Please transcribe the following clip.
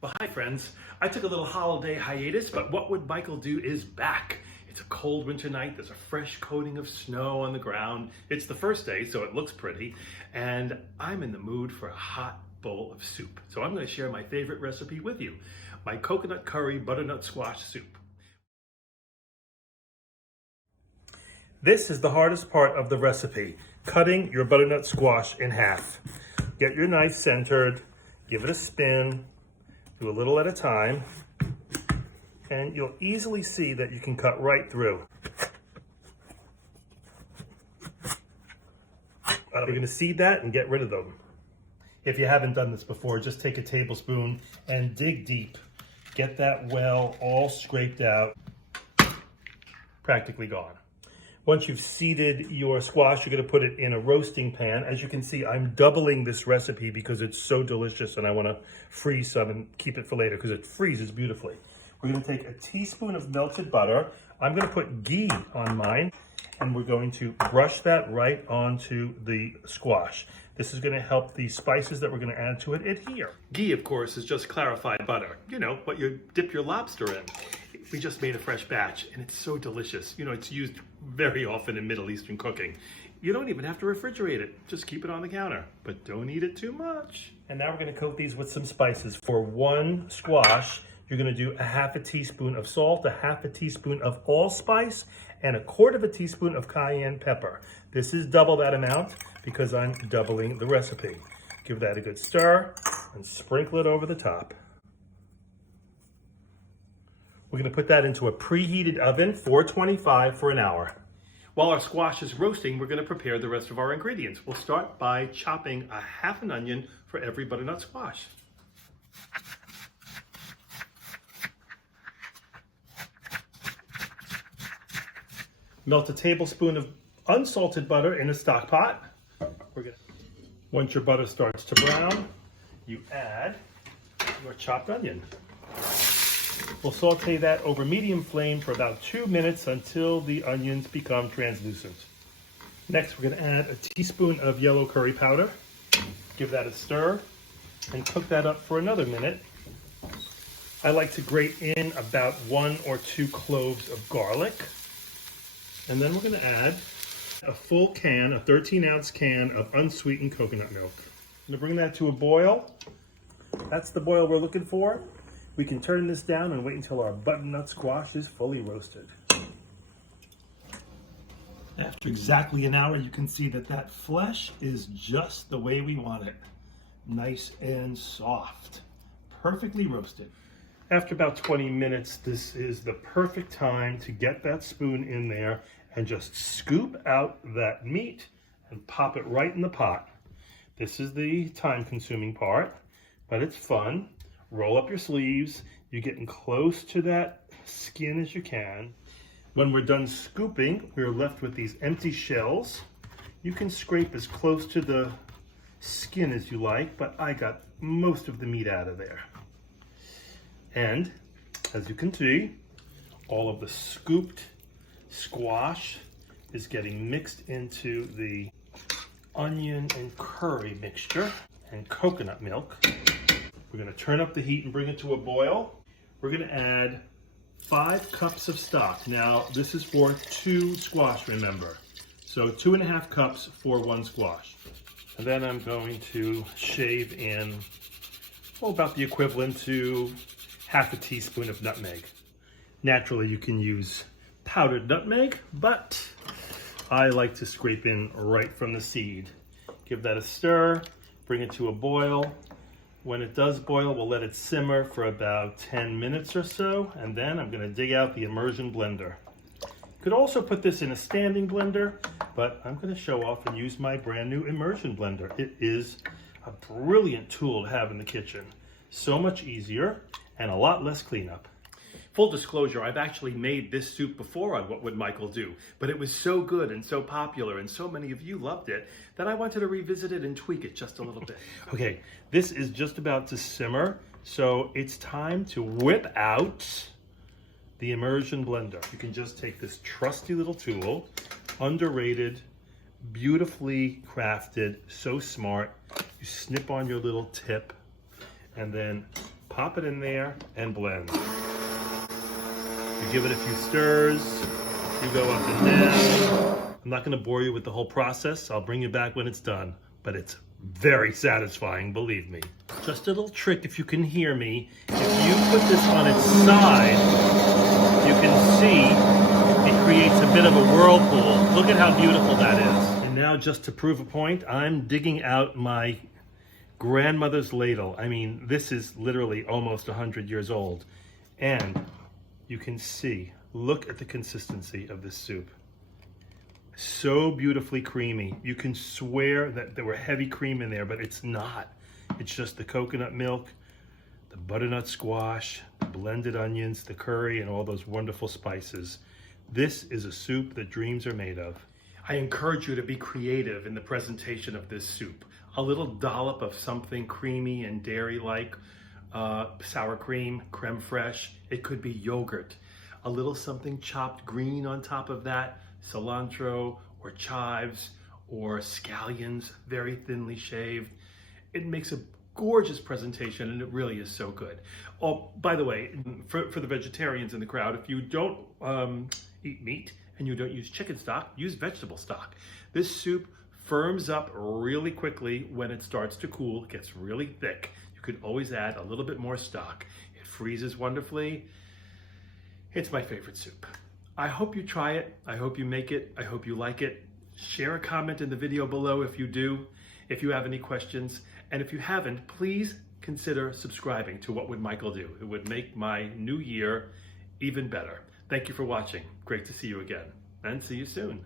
Well, hi friends. I took a little holiday hiatus, but What Would Michael Do is back. It's a cold winter night. There's a fresh coating of snow on the ground. It's the first day, so it looks pretty. And I'm in the mood for a hot bowl of soup. So I'm going to share my favorite recipe with you, my coconut curry butternut squash soup. This is the hardest part of the recipe, cutting your butternut squash in half. Get your knife centered, give it a spin, do a little at a time, and you'll easily see that you can cut right through. We're going to seed that and get rid of them. If you haven't done this before, just take a tablespoon and dig deep. Get that well all scraped out, practically gone. Once you've seeded your squash, you're going to put it in a roasting pan. As you can see, I'm doubling this recipe because it's so delicious and I want to freeze some and keep it for later because it freezes beautifully. We're going to take a teaspoon of melted butter. I'm going to put ghee on mine and we're going to brush that right onto the squash. This is going to help the spices that we're going to add to it adhere. Ghee, of course, is just clarified butter. You know, what you dip your lobster in. We just made a fresh batch and it's so delicious. You know, it's used very often in Middle Eastern cooking. You don't even have to refrigerate it. Just keep it on the counter, but don't eat it too much. And now we're going to coat these with some spices. For one squash, you're going to do a half a teaspoon of salt, a half a teaspoon of allspice, and a quarter of a teaspoon of cayenne pepper. This is double that amount because I'm doubling the recipe. Give that a good stir and sprinkle it over the top. We're going to put that into a preheated oven, 425 for an hour. While our squash is roasting, we're going to prepare the rest of our ingredients. We'll start by chopping a half an onion for every butternut squash. Melt a tablespoon of unsalted butter in a stock pot. Once your butter starts to brown, you add your chopped onion. We'll saute that over medium flame for about 2 minutes until the onions become translucent. Next, we're going to add a teaspoon of yellow curry powder. Give that a stir and cook that up for another minute. I like to grate in about 1 or 2 cloves of garlic. And then we're going to add a full can, a 13-ounce can of unsweetened coconut milk. I'm going to bring that to a boil. That's the boil we're looking for. We can turn this down and wait until our butternut squash is fully roasted. After exactly an hour, you can see that that flesh is just the way we want it. Nice and soft, perfectly roasted. After about 20 minutes, this is the perfect time to get that spoon in there and just scoop out that meat and pop it right in the pot. This is the time-consuming part, but it's fun. Roll up your sleeves. You're getting close to that skin as you can. When we're done scooping, we're left with these empty shells. You can scrape as close to the skin as you like, but I got most of the meat out of there. And as you can see, all of the scooped squash is getting mixed into the onion and curry mixture and coconut milk. We're going to turn up the heat and bring it to a boil. We're going to add 5 cups of stock. Now, this is for 2 squash, remember. So 2.5 cups for 1 squash. And then I'm going to shave in, well, about the equivalent to half a teaspoon of nutmeg. Naturally, you can use powdered nutmeg, but I like to scrape in right from the seed. Give that a stir, bring it to a boil. When it does boil, we'll let it simmer for about 10 minutes or so, and then I'm going to dig out the immersion blender. You could also put this in a standing blender, but I'm going to show off and use my brand new immersion blender. It is a brilliant tool to have in the kitchen. So much easier and a lot less cleanup. Full disclosure, I've actually made this soup before on What Would Michael Do? But it was so good and so popular and so many of you loved it that I wanted to revisit it and tweak it just a little bit. Okay, this is just about to simmer, so it's time to whip out the immersion blender. You can just take this trusty little tool, underrated, beautifully crafted, so smart. You snip on your little tip and then Pop it in there and blend. You give it a few stirs, you go up and down. I'm not gonna bore you with the whole process. I'll bring you back when it's done, but it's very satisfying, believe me. Just a little trick if you can hear me. If you put this on its side, you can see it creates a bit of a whirlpool. Look at how beautiful that is. And now, just to prove a point, I'm digging out my grandmother's ladle. I mean, this is literally almost 100 years old. And you can see, look at the consistency of this soup. So beautifully creamy. You can swear that there were heavy cream in there, but it's not. It's just the coconut milk, the butternut squash, the blended onions, the curry, and all those wonderful spices. This is a soup that dreams are made of. I encourage you to be creative in the presentation of this soup. A little dollop of something creamy and dairy-like, sour cream, creme fraiche. It could be yogurt. A little something chopped green on top of that, cilantro or chives or scallions, very thinly shaved. It makes a gorgeous presentation, and it really is so good. Oh, by the way, for the vegetarians in the crowd, if you don't eat meat and you don't use chicken stock, use vegetable stock. This soup firms up really quickly when it starts to cool. It gets really thick. You could always add a little bit more stock. It freezes wonderfully. It's my favorite soup. I hope you try it. I hope you make it. I hope you like it. Share a comment in the video below if you do, if you have any questions. And if you haven't, please consider subscribing to What Would Michael Do? It would make my new year even better. Thank you for watching. Great to see you again, and see you soon.